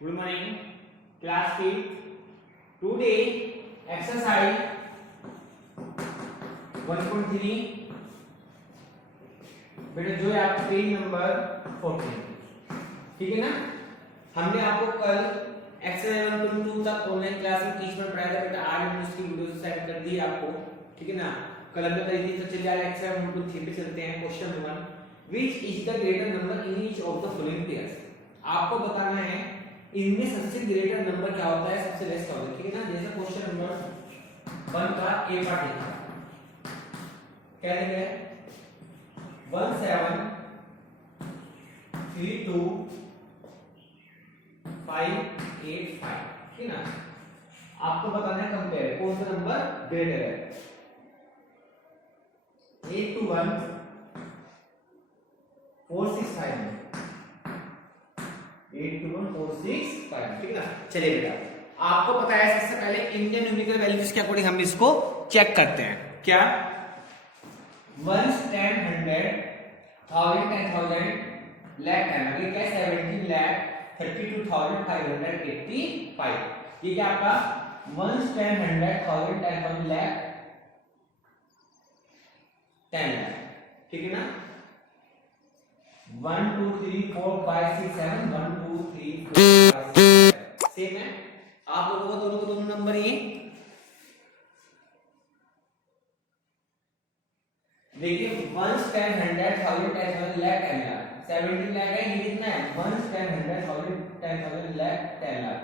Good morning, class 5. Today, exercise 1.3 बेटा जो है आपका पेज नंबर 14, ठीक है ना। हमने आपको कल एक्सरसाइज 1.2 तक ऑनलाइन क्लास में टीच में पढ़ाया था बेटा। आज हमने उसकी वीडियो सेंड कर दी आपको, ठीक है ना। कल हमने करी थी, तो चलिए आज एक्सरसाइज 1.3 पे चलते हैं। Question 1, which is the greater number in each of the following pairs. आपको बताना है इनमें सबसे ग्रेटर नंबर क्या होता है, सबसे लेस क्या होता है, ठीक है ना। जैसे क्वेश्चन नंबर 1 का ए पार्ट लिखा, क्या लिखा है 17 32 5 8 5, ठीक है ना। आपको बताना है कंपेयर कौन सा नंबर ग्रेटर है। 8 to 1 4 6 5 है, 8 to 1 4 6 5, ठीक है ना। चलिए बेटा आपको पता है सबसे पहले इंडियन न्यूमेरिकल वैल्यूज के अकॉर्डिंग हम इसको चेक करते हैं। क्या 1 10 100 1000 10,000 lakh 10 अगले क्या 17 लाख 32,585। ये क्या आपका 1 10 100 1000 10,000 lakh 10 लाख, ठीक है ना। 1 2 3 4 5 6 7 1 2 3 4 5 6 7 सेम है आप लोगों को दोनों नंबर ये देखिए 1 10 100 1000 10,000 lakh 10 लाख 17 लाख है। ये कितना है 1 10 100 1000 10,000 lakh 10 लाख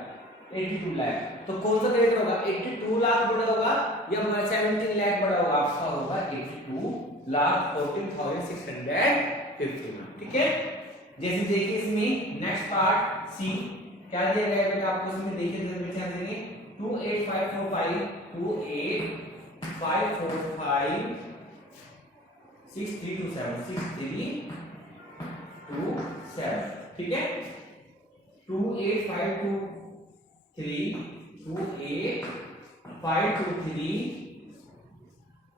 82 लाख। तो कौन सा ग्रेटर होगा, 82 लाख बड़ा होगा या 17 लाख बड़ा होगा। आपका होगा 82 लाख 14,651, ठीक है। जैसे देखिए इसमें नेक्स्ट पार्ट सी क्या दिया गया है बेटा आपको इसमें देखिए क्या देंगे 28545 28545 6327 6327, ठीक है। 28523 28523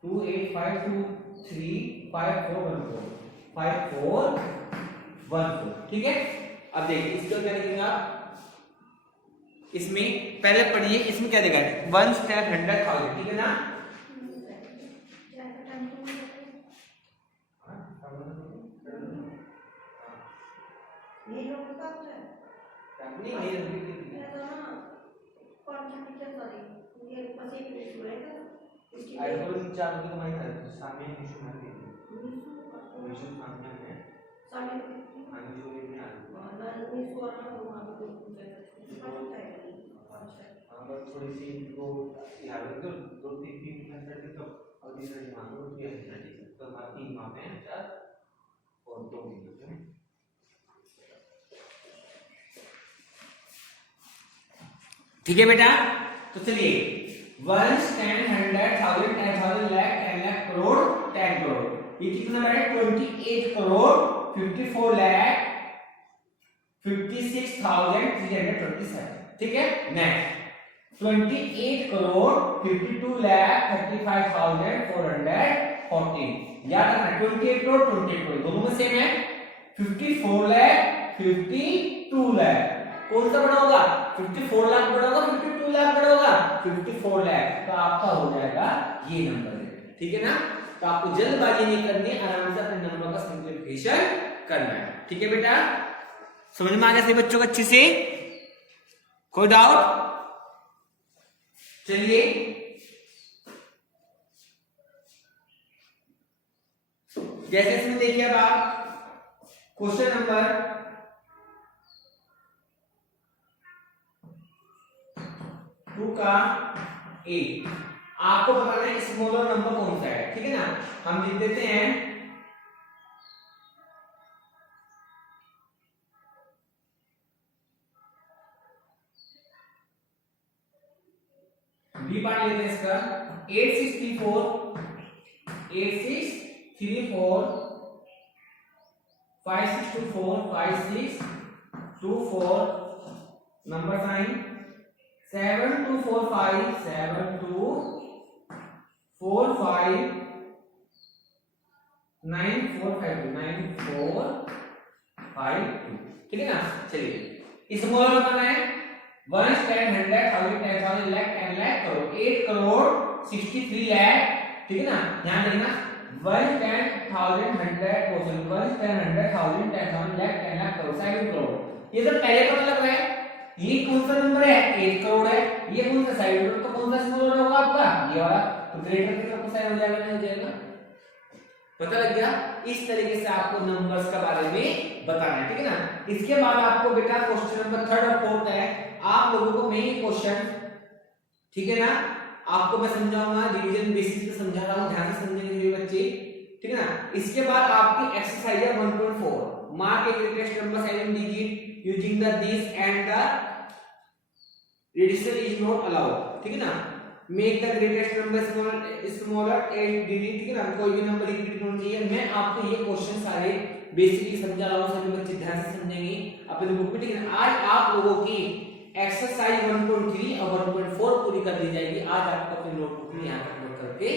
28523 5414 5414, ठीक है। अब देखिए इसको क्या लिखेंगे आप, इसमें पहले पढ़िए इसमें क्या देगा 1 10 100,000, ठीक है ना। थोड़ी सी इनको याद रखो, 2 3 मेथड तो और तीसरा मान लो तो ये तो बाकी वहां पे 4 और 2 मिनट, ठीक है बेटा। तो चलिए 1 10 100 1000 10,000 lakh 10 लाख करोड़ 10 करोड़, ये कितना है 28 करोड़ 54 लाख 56,327, ठीक है। नेक्स्ट 28 करोड़ 52 लाख 35,414, याद रखना 28 करोड़ 28 करोड़ दोनों में सेम है। 54 लाख 52 लाख कौन सा बड़ा होगा 54 लाख बड़ा होगा 52 लाख बड़ा होगा 54 लाख, तो आपका हो जाएगा ये नंबर, ठीक है ना। तो आपको जल्दबाजी नहीं करनी, आराम से अपने नंबर का सिंपलीफिकेशन करना है, ठीक है बेटा। समझ में आ गया सभी बच्चों को अच्छे से, कोई डाउट। चलिए जैसे इसमें देखिए अब आप क्वेश्चन नंबर 2 का ए, आपको बताना है स्मॉलर नंबर कौन सा है, ठीक है ना। हम लिख देते हैं बी पार्ट लेते हैं इसका 8634 8634 5624 5624 नंबर साइन 7245 7245 9452 9452, ठीक है ना। चलिए स्मॉलर बताना है 1 10 100 1000 10,000 लाख 10 लाख करोड़ 8 करोड़ 63 लाख, ठीक है ना। ध्यान रखना 1 10,000 100,000 1 10 100,000 10,000 लाख 10 लाख करोड़ 7 करोड़। ये तो पहले पता लग रहा है ये कौन सा नंबर है 8 करोड़ है, ये कौन सा साइड नंबर तो कौन सा स्मॉलर होगा आपका ये वाला, तो ग्रेटर की तरफ साइड हो जाएगा नहीं हो जाएगा, पता लग गया। इस तरीके से आपको नंबर्स के बारे में बताना है, ठीक है ना। इसके बाद आपको बेटा क्वेश्चन नंबर 3 और 4 है, आप लोगों को मैं ये क्वेश्चन, ठीक है ना, आपको मैं समझाऊंगा रिवीजन बेसिस पे समझा रहा हूं, ध्यान से समझेंगे मेरे बच्चे, ठीक है ना। इसके बाद आपकी एक्सरसाइज है 1.4 mark a greatest number 7 digit using the this and the Radisson is not allowed, ठीक है ना। Make the greatest number smaller 8 digit, ठीक है ना, कोई भी नंबर रिपीट होना चाहिए। मैं आपको ये क्वेश्चन सारे बेसिकली समझा रहा हूं, सभी बच्चे ध्यान से समझेंगे अपने बुक में, ठीक है ना। आज आप लोगों की एक्सरसाइज 1.3 और 1.4 पूरी कर दी जाएगी, आज आपको अपनी नोटबुक में यहां तक नोट करके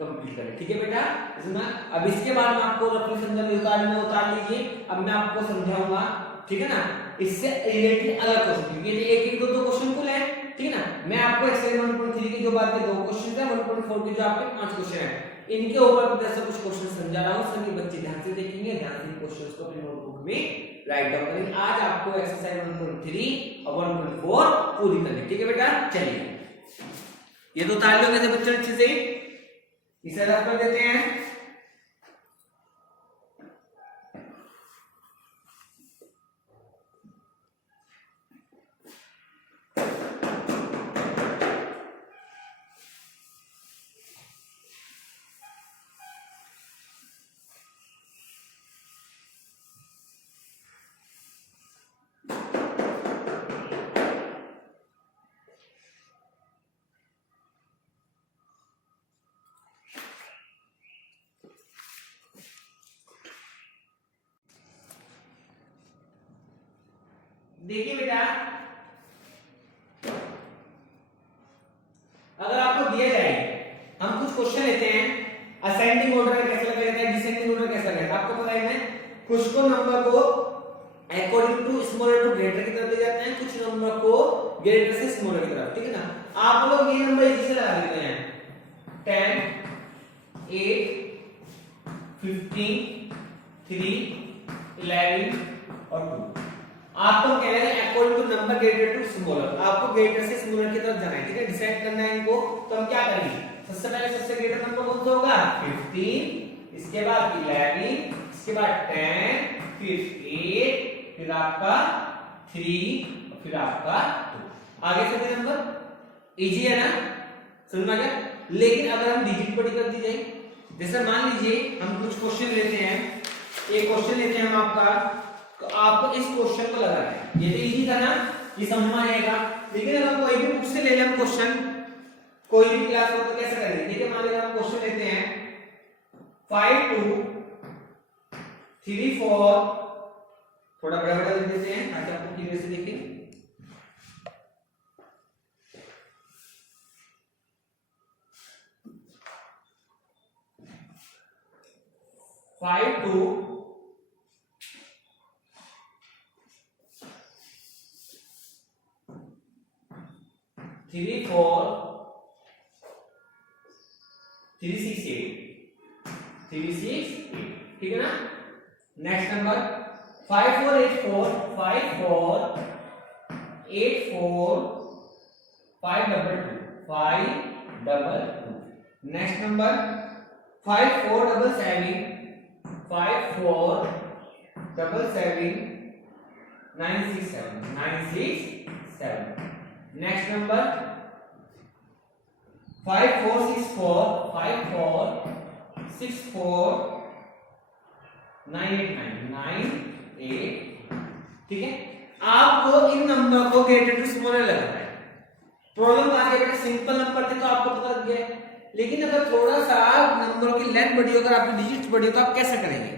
कंप्लीट करें, ठीक है बेटा। इसमें अब इसके बाद मैं आपको रफली समझाने उतार लीजिए, अब मैं आपको समझाऊंगा, ठीक है ना, इससे रिलेटेड अलग क्वेश्चन, ये एक एक दो दो क्वेश्चन कुल है, ठीक है ना। मैं आपको एक्सरसाइज 1.3 के जो बात के 2 क्वेश्चन है, 1.4 के जो आपके 5 क्वेश्चन है, इनके ऊपर मैं कुछ क्वेश्चन समझा रहा हूं, सभी बच्चे ध्यान से देखेंगे, ध्यान से क्वेश्चंस को अपनी नोटबुक में राइट डाउन करेंगे। आज आपको एक्सरसाइज 1.3 और 1.4 पूरी करनी, ठीक है बेटा। चलिए ये तो उतार लो कैसे बच्चों अच्छे से, इसे रफ कर देते हैं। देखिए बेटा, अगर आपको दिया जाए, हम कुछ क्वेश्चन लेते हैं, असेंडिंग ऑर्डर में कैसे लगाया जाता है, डिसेंडिंग ऑर्डर कैसे लगाया जाता है, आपको पता है ना। कुछ को नंबर को according to smaller to greater की तरफ ले जाते हैं, कुछ नंबर को ग्रेटर से स्मॉलर की तरफ, ठीक है ना। आप लोग ये नंबर इजी से लगा देते हैं 10 8 15 3 11 और 2। आपको कह रहे हैं according to number greater to smaller, आपको ग्रेटर से स्मॉलर की तरफ जाना है, ठीक है, डिसाइड करना है इनको। तो हम क्या करेंगे, सबसे पहले सबसे ग्रेटर नंबर कौन सा होगा 15, इसके बाद 11, इसके बाद 10, फिर 8, फिर आपका 3, फिर आपका 2। आगे सभी नंबर इजी है ना, समझ में आ गया। लेकिन अगर हम डिजिट बड़ी कर दी जाए, जैसे मान लीजिए हम कुछ क्वेश्चन लेते हैं, एक क्वेश्चन लेते हैं हम आपका, तो आपको इस क्वेश्चन को लगाना है, ये तो इजी था ना, ये समझ में आएगा। लेकिन अगर कोई भी बुक से ले ले हम क्वेश्चन, कोई भी क्लास हो तो कैसे करेंगे, ठीक है। मान लीजिए हम क्वेश्चन लेते हैं 5 2 3 4, थोड़ा बड़ा बड़ा लिख देते हैं ताकि आपको क्लियर से दिखे। 5 2 3 4 3 6 8 3 6 8, ठीक है ना। Next number 5 4 8 4 5 4 8 4 5 2 5 2। Next number 5 4 7 5 4 7 9 6 7 9 6 7। Next number 5 4 6 4 5 4 6 4 9 8 9 8, ठीक है। आपको इन नंबर को ग्रेटर टू स्मॉलर लगाना है। प्रॉब्लम आ गया बेटा, सिंपल नंबर थे तो आपको पता लग गया, लेकिन अगर थोड़ा सा नंबरों की लेंथ बड़ी हो, अगर आपकी डिजिट्स बड़ी हो, तो आप कैसे करेंगे।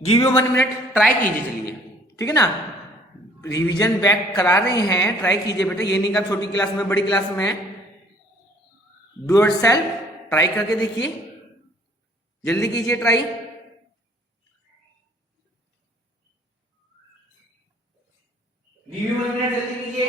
गिव यू 1 मिनट, ट्राई कीजिए, चलिए, ठीक है ना। रिवीजन बैक करा रहे हैं, ट्राई कीजिए बेटा, ये नहीं कि छोटी क्लास में बड़ी क्लास में। डू इट सेल्फ, ट्राई करके देखिए, जल्दी कीजिए ट्राई। गिव यू 1 मिनट, जल्दी कीजिए।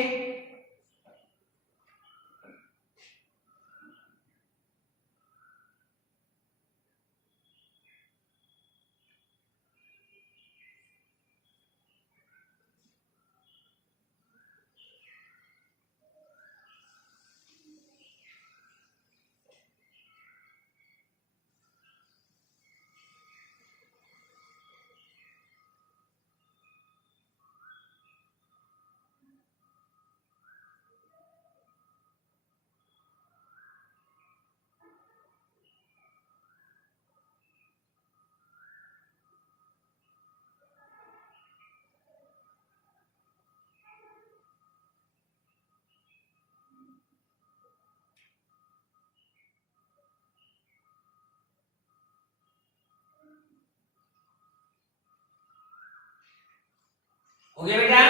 हो गया बेटा,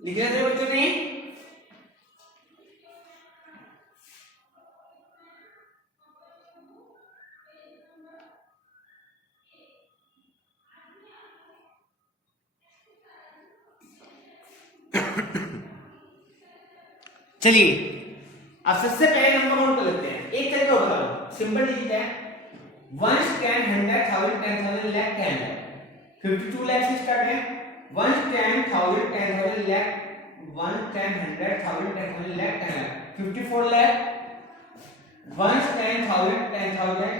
लिख रहे थे बच्चों ने? चलिए अब सबसे पहले नंबर नोट कर लेते हैं। एक तरीका बता दो, सिंपल डिजिट है। 1 10 100 1000 10,000 लाख 10 लाख 52 लाख से स्टार्ट है। 1 10 1000 10,000 लाख 1 10 100 1000 10,000 लाख 10 लाख 54 लाख। 1 10 1000 10,000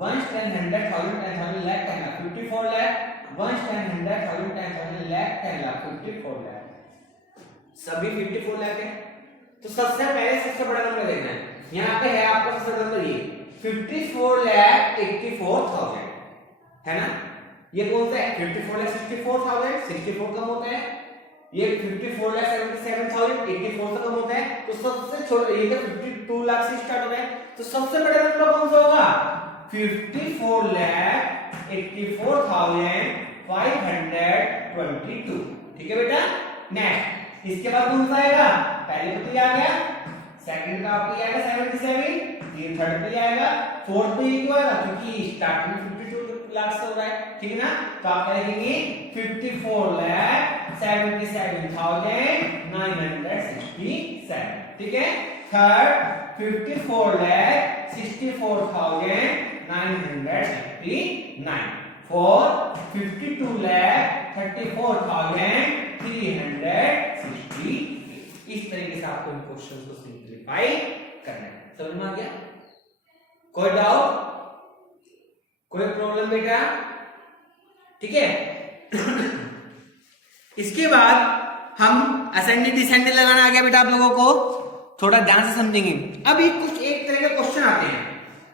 1 10 100 1000 10,000 लाख 10 लाख 54 लाख। 1 10 100 1000 10,000 लाख 10 लाख 54 लाख, सभी 54 लाख है। तो सबसे पहले सबसे बड़ा नंबर देखना है। यहाँ पे है आपका सबसे बड़ा नंबर ये 54,84,000 है ना। ये कौन सा है? 54,64,000, 64 कम होता है। ये 54,77,000, 84 से कम होता है। तो सबसे छोटा ये तो 52 लाख से स्टार्ट होता है। तो सबसे बड़ा नंबर कौन सा होगा? 54,84,522। ठीक है बेटा। नेक्स्ट इसके बाद कौन सा आएगा? पहले तो ये आ गया, सेकंड का आपको आएगा 77, ये थर्ड पे आएगा, फोर्थ पे ये क्यों आएगा? क्योंकि स्टार्टिंग में 52 लाख से हो रहा है। ठीक है ना। तो आप लिखेंगे 54,77,967। ठीक है। थर्ड 54,64,969। फोर्थ 52,34,360। इस तरीके से आपको इन क्वेश्चंस को सिंपलीफाई करना है। समझ में आ गया? कोई डाउट, कोई प्रॉब्लम बेटा? ठीक है। इसके बाद हम असेंडिंग डिसेंडिंग लगाना आ गया बेटा आप लोगों को, थोड़ा ध्यान से समझेंगे। अभी कुछ एक तरह के क्वेश्चन आते हैं।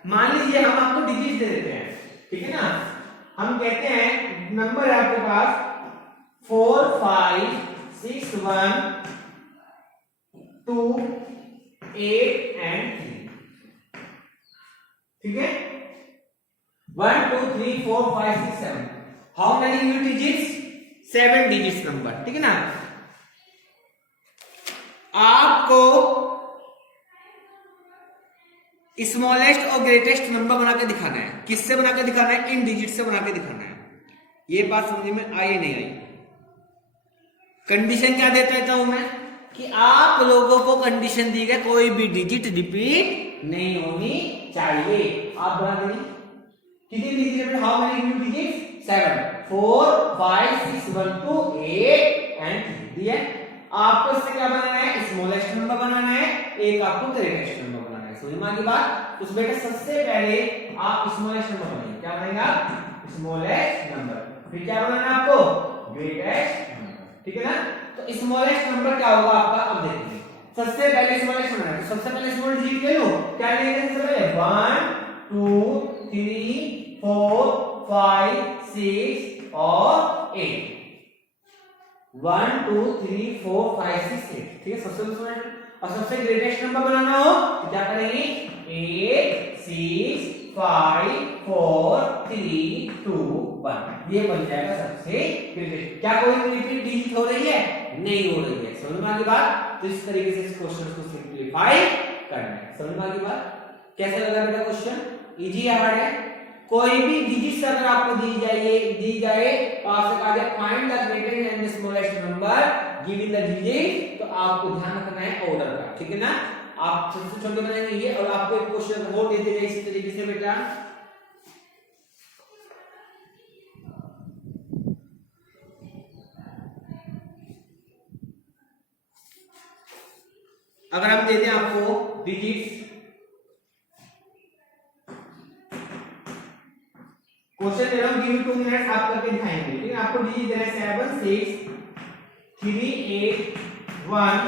मान लीजिए हम आपको डिजिट दे देते हैं, ठीक है ना। हम कहते हैं नंबर है आपके पास 4 5 6 1 2 8 and 3। ठीक है। 1 2 3 4 5 6 7। How many new digits? 7 digits number. ठीक है ना। आपको स्मॉलेस्ट और ग्रेटेस्ट नंबर बना के दिखाना है। किससे बना के दिखाना है? इन डिजिट से बना के दिखाना है। ये बात समझ में आई नहीं आई? कंडीशन क्या देता रहता हूं मैं कि आप लोगों को कंडीशन दी गई कोई भी डिजिट रिपीट नहीं होनी चाहिए। आप बना देंगे कितनी digit? How many new digits? 7 4 5 6 1 2 8 and 3 दिया। आपको इससे क्या बनाना है? स्मॉलेस्ट नंबर बनाना है, एक आपको ग्रेटेस्ट नंबर बनाना है। समझ में आ गई बात? तो बेटा सबसे पहले आप स्मॉलेस्ट नंबर बनाइए। क्या बनाएगा? Smallest number. फिर क्या बनाना है आपको? Greatest number. ठीक है ना। तो स्मॉलेस्ट नंबर क्या होगा आपका? अब देखेंगे। सबसे पहले स्मॉलेस्ट बनाना है, तो सबसे पहले स्मॉल डिजिट ले लो। क्या लेंगे सबसे पहले? 1 2 3 4 5 6 और 8। 1 2 3 4 5 6 8। ठीक है। सबसे स्मॉल और सबसे ग्रेटेस्ट नंबर बनाना हो तो क्या करेंगे? 8 6 5 4 3 2 1। ये बन जाएगा सबसे ग्रेटेस्ट। क्या कोई रिपीट डिजिट हो रही है? नहीं हो रही है। समझ में आ गई बात? तो इस तरीके से इस क्वेश्चन को सिंपलीफाई करना है। समझ में आ गई बात? कैसे लगा बेटा क्वेश्चन? इजी है हार्ड है? कोई भी डिजिट्स अगर आपको दी जाए तो आपसे कहा जाए find the greatest and smallest number given the digit, तो आपको ध्यान रखना है ऑर्डर का, ठीक है ना। आप सबसे छोटे बनाएंगे ये, और आपको एक क्वेश्चन और दे देंगे इसी तरीके से बेटा। अगर हम दे दें आपको डिजिट्स, क्वेश्चन दे रहा हूं, गिव 2 मिनट्स आप करके दिखाएंगे, ठीक है। आपको डिजिट दे रहा है 7 6 3 8 1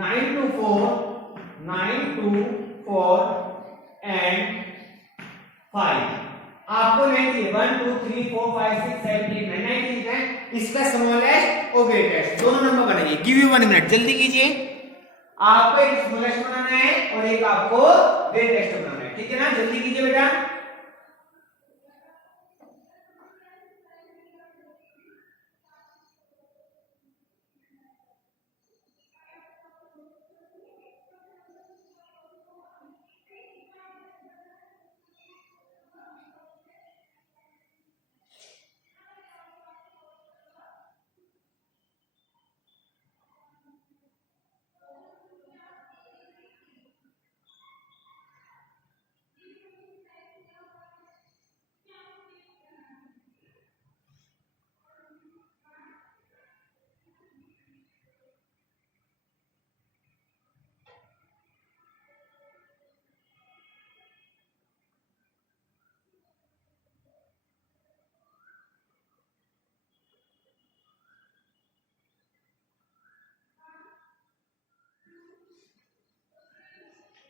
9 2 4 9 2 4 एंड 5। आपको 9 दिए 1 2 3 4 5 6 7 8 9 9 दिए हैं। इसका स्मॉलेस्ट और ग्रेटेस्ट दोनों नंबर बनाइए। गिव यू 1 मिनट, जल्दी कीजिए। आपको एक स्मॉलेस्ट बनाना है और एक आपको ग्रेटेस्ट बनाना है, ठीक है ना। जल्दी कीजिए बेटा।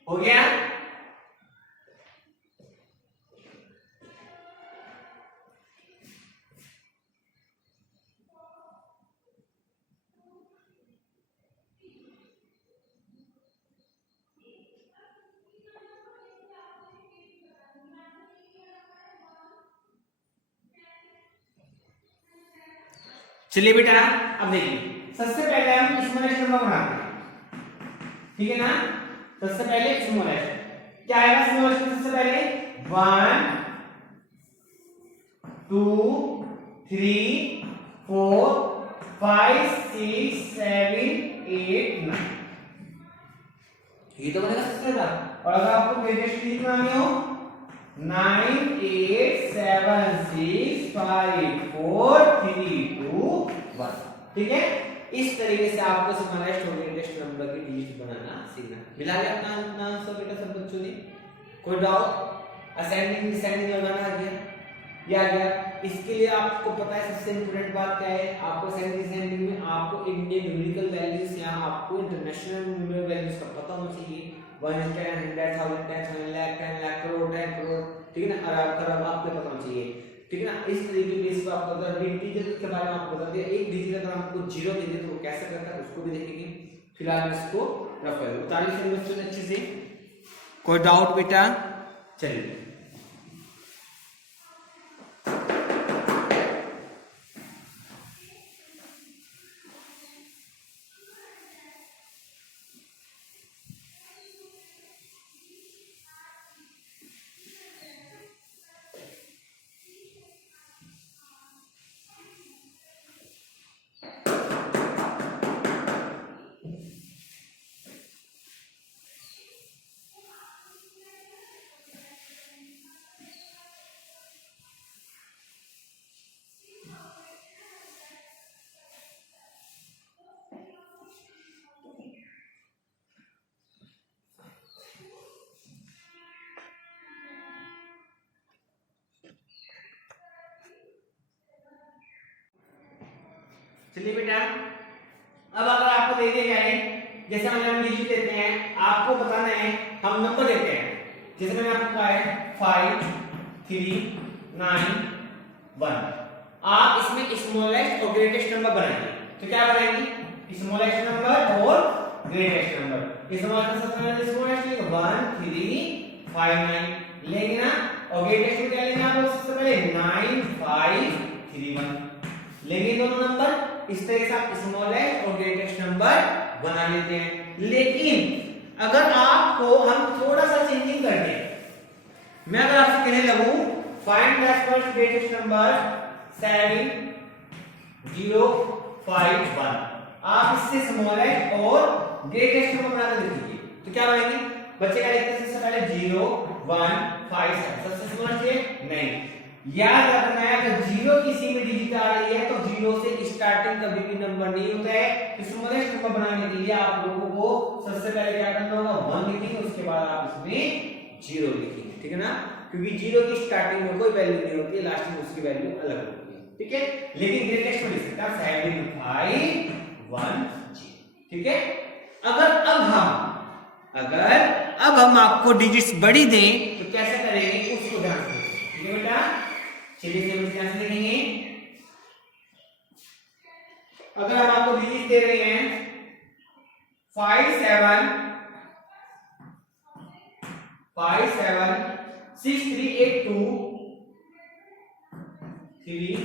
हो गया। चलिए बेटा, अब देखिए सबसे पहले हम स्मॉलेस्ट नंबर बनाते हैं, ठीक है ना। सबसे पहले स्मॉलेस्ट क्या आएगा? स्मॉलेस्ट सबसे पहले 1 2 3 4 5 6 7 8 9, ये तो बनेगा सबसे ज्यादा। और अगर आपको ग्रेटेस्ट डिजिट बनानी हो 9 8 7 6 5 4 3 2 1, ठीक है। इस तरीके से आपको स्मॉलेस्ट और ग्रेटेस्ट नंबर की डिजिट बनाना सीखना। मिला गया अपना आंसर बेटा सब बच्चों ने? कोई डाउट? असेंडिंग डिसेंडिंग लगाना आ गया, ये आ गया। इसके लिए आपको पता है सबसे इंपॉर्टेंट बात क्या है? आपको असेंडिंग डिसेंडिंग में आपको इंडियन न्यूमेरिकल वैल्यूज या आपको इंटरनेशनल न्यूमेरिकल वैल्यूज का पता होना चाहिए। 1 10 100 1000 10 लाख 10 लाख करोड़ 10 करोड़, ठीक है ना। अरब आपको पता होना चाहिए, ठीक है ना। इस तरीके बेस पर आपको अगर इंटीजर के बारे में आपको बता दिया, एक डिजिट अगर आपको 0 दे दे तो वो कैसे करता है उसको भी देखेंगे। फिलहाल इसको रफ कर दो। तारीफ से बच्चों ने अच्छे से। कोई डाउट बेटा? चलिए चलिए बेटा, अब अगर आपको दे दिया जाए, जैसे हम डिजिट देते हैं, आपको बताना है, हम नंबर देते हैं। जैसे मैंने आपको कहा है 5 3 9 1, आप इसमें स्मॉलेस्ट और ग्रेटेस्ट नंबर बनाएंगे। तो क्या बनाएंगे? स्मॉलेस्ट नंबर और ग्रेटेस्ट नंबर। स्मॉलेस्ट सबसे पहले स्मॉलेस्ट लेंगे 1 3 5 9 लेंगे ना, और ग्रेटेस्ट में क्या लेंगे आप लोग? सबसे पहले 9 5 3 1 लेंगे दोनों नंबर। इस तरह से आप स्मॉलेस्ट और ग्रेटेस्ट नंबर बना लेते हैं। लेकिन अगर आपको हम थोड़ा सा चेंजिंग कर दें, मैं अगर आपसे कहने लगूं find the first greatest number 7051। आप इससे स्मॉलेस्ट और ग्रेटेस्ट नंबर बनाकर लिखिए। तो क्या बनेगी बच्चे, क्या लिखते हैं सबसे पहले 0 1 5 7, सबसे स्मॉलेस्ट है नहीं। याद रखना है अगर 0 किसी में डिजिट आ रही है तो 0 से स्टार्टिंग कभी भी नंबर नहीं होता है। स्मॉलेस्ट नंबर बनाने के लिए आप लोगों को सबसे पहले क्या करना होगा, 1 लिखेंगे, उसके बाद आप इसमें 0 लिखेंगे, ठीक है ना, क्योंकि 0 की स्टार्टिंग में कोई वैल्यू नहीं होती है, लास्ट में उसकी वैल्यू अलग होती है, ठीक है। लेकिन ग्रेटेस्ट में लिख सकते हैं 751, ठीक है। अगर अब हम आपको डिजिट्स बड़ी दें तो कैसे करेंगे उसको ध्यान से, ठीक है बेटा। चलिए से ध्यान से देखेंगे। अगर हम आपको डिजिट दे रहे हैं 5 7 6 3 8 2 3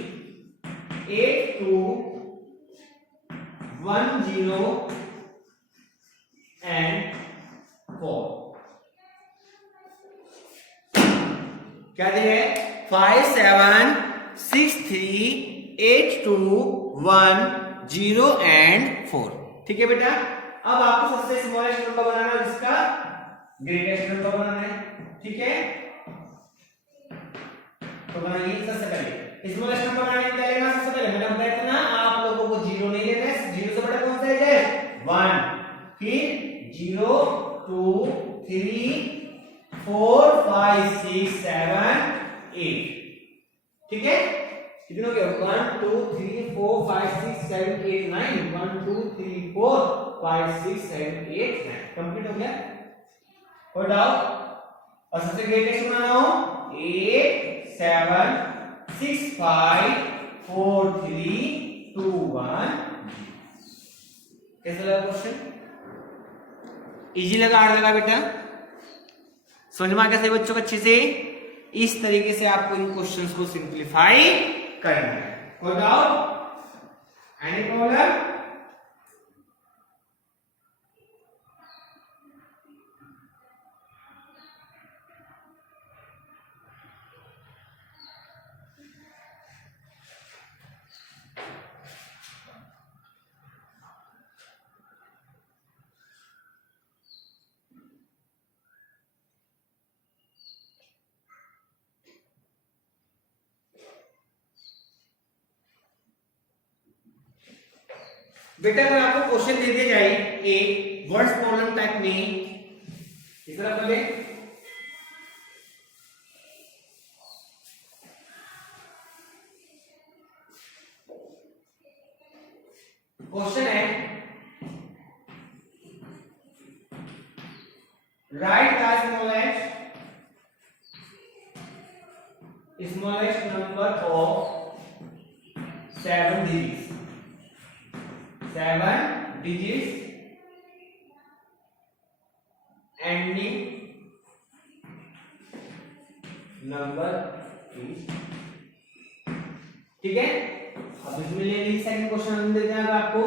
8 2 1 0 and 4, क्या दे है 5 7 6 3 8 2 1 0 and 4, ठीक है बेटा। अब आपको सबसे स्मॉलेस्ट नंबर बनाना है, जिसका ग्रेटेस्ट नंबर बनाना है, ठीक है। तो बनाइए सबसे पहले स्मॉलेस्ट नंबर बनाने के लिए ना, सबसे पहले मैंने बताया था ना आप लोगों को 0 नहीं लेना है, 0 से बड़ा कौन सा है 1, फिर 0 2 3 4 5 6 7 8, ठीक है। कितने हो गए 1 2 3 4 5 6 7 8 9, 1 2 3 4 5 6 7 8 9, कंप्लीट हो गया। और डाउट, और सबसे ग्रेटेस्ट बनाना हो 8 7 6 5 4 3 2 1। कैसा लगा क्वेश्चन, इजी लगा, हार्ड लगा बेटा? समझ में आ गया सही बच्चों को अच्छे से? इस तरीके से आपको इन क्वेश्चंस को सिंप्लीफाई करना है। कोई डाउट, एनी प्रॉब्लम? बेटा अगर आपको क्वेश्चन दे दिया जाए एक वर्ड्स प्रॉब्लम टाइप में, इस तरह पहले क्वेश्चन है right the smallest number of 7 digits, 7 digits ending number is, ठीक है। अब इसमें ले लीजिए सेकंड क्वेश्चन हम देते हैं आपको,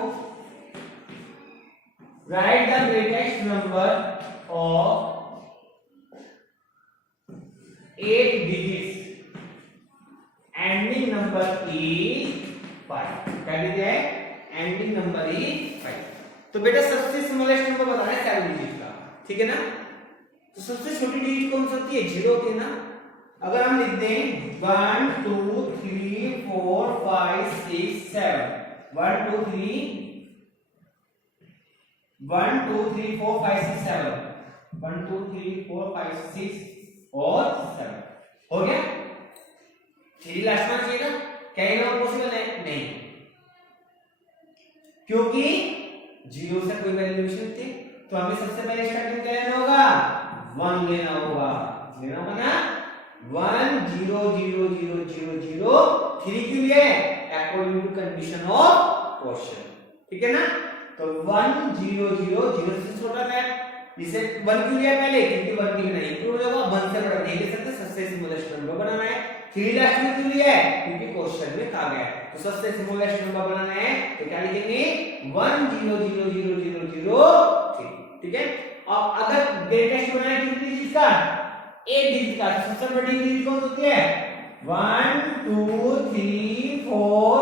right the greatest number of 8 digits ending number is 5, क्या दिया है एंडिंग नंबर इज 5। तो बेटा सबसे स्मॉलेस्ट नंबर बताना है 7 डिजिट का, ठीक है ना। तो सबसे छोटी डिजिट कौन सी होती है 0 होती है ना। अगर हम लिख दें 1 2 3 4 5 6 7, 1 2 3 1 2 3 4 5 6 7, 1 2 3 4 5 6 और 7 हो गया। 3 लास्ट में चाहिए ना, क्या ये नंबर पॉसिबल है? नहीं, क्योंकि 0 से कोई वैल्यू नहीं थी, तो हमें सबसे पहले स्टार्टिंग क्या लेना होगा 1 लेना होगा ना। 1 0 0 0 0 0 3 क्यों लिए? According to condition of question, ठीक है ना। तो 1 0 0 0 से छोटा है, इसे 1 क्यों लिया पहले? क्योंकि 1 के बिना इंक्लूड होगा, 1 से बड़ा नहीं ले सकते, सबसे स्मॉलेस्ट नंबर बनाना है। 3 लास्ट में क्यों लिया है? क्योंकि क्वेश्चन में कहा गया है। तो सबसे स्मॉलेस्ट नंबर बनाना है तो क्या लिखेंगे 1 0 0 0 0 0 3, ठीक है। और अगर ग्रेटेस्ट बनाना है कितनी डिजिट का 8 डिजिट का, तो सबसे बड़ी डिजिट कौन होती है 1 2 3 4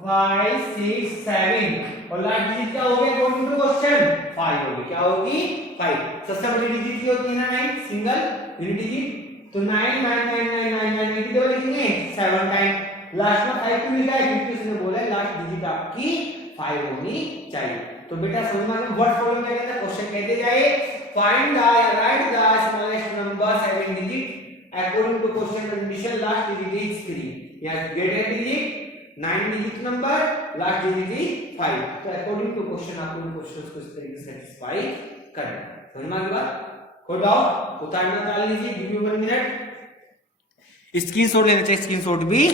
5 6 7 और लास्ट डिजिट क्या हो गया अकॉर्डिंग टू क्वेश्चन 5 होगी। क्या होगी 5। सबसे बड़ी डिजिट की होती है ना 9 सिंगल यूनिट डिजिट, तो 9 9 9 9 9 9 कितनी बार लिखेंगे 7 टाइम। लास्ट में 5 क्यों लिखा है क्योंकि उसने बोला है लास्ट डिजिट आपकी 5 होनी चाहिए। तो बेटा समझ में आ गया वर्ड फॉलो क्या कहता है क्वेश्चन कहते जाए find the right the smallest number 7 digit according to question condition last digit is 3 या greater digit 9 digit number last digit is 5। तो अकॉर्डिंग टू क्वेश्चन आपको इन क्वेश्चंस को इस तरीके से सेटिस्फाई करना है। समझ में आ गया कोई डाउट तो टाइम निकाल लीजिए गिव यू 1 मिनट। स्क्रीनशॉट लेना चाहिए स्क्रीनशॉट भी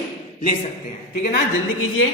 ले सकते हैं ठीक है ना जल्दी कीजिए।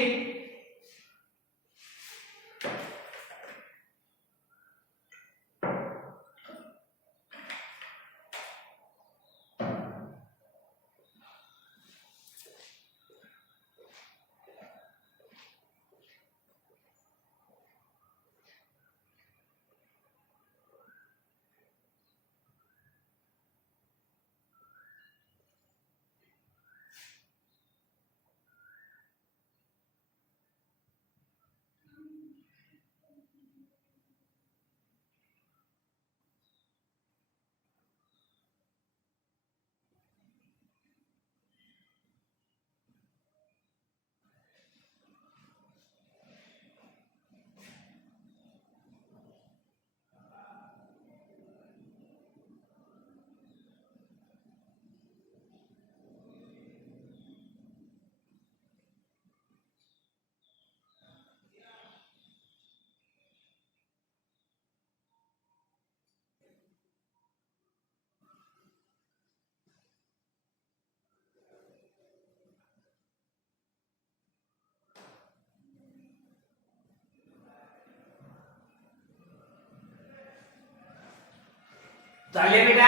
चलिए बेटा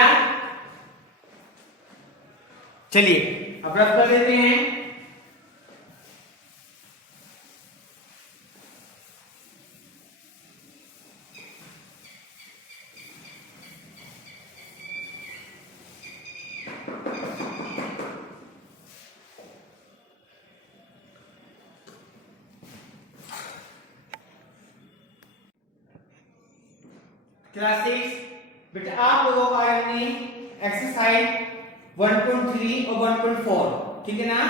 चलिए अब रफ कर लेते हैं। क्लास 6 बेटा आप लोगों का यानी एक्सरसाइज 1.3 और 1.4 ठीक है ना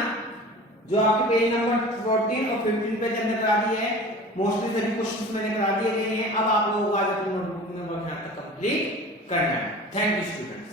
जो आपके पेज नंबर 14 और 15 पे हमने करा दिए हैं। मोस्टली सभी क्वेश्चंस मैंने करा दिए गए हैं। अब आप लोगों को आज अपनी नोटबुक में वर्क यहाँ तक कंप्लीट करना है। Thank you student.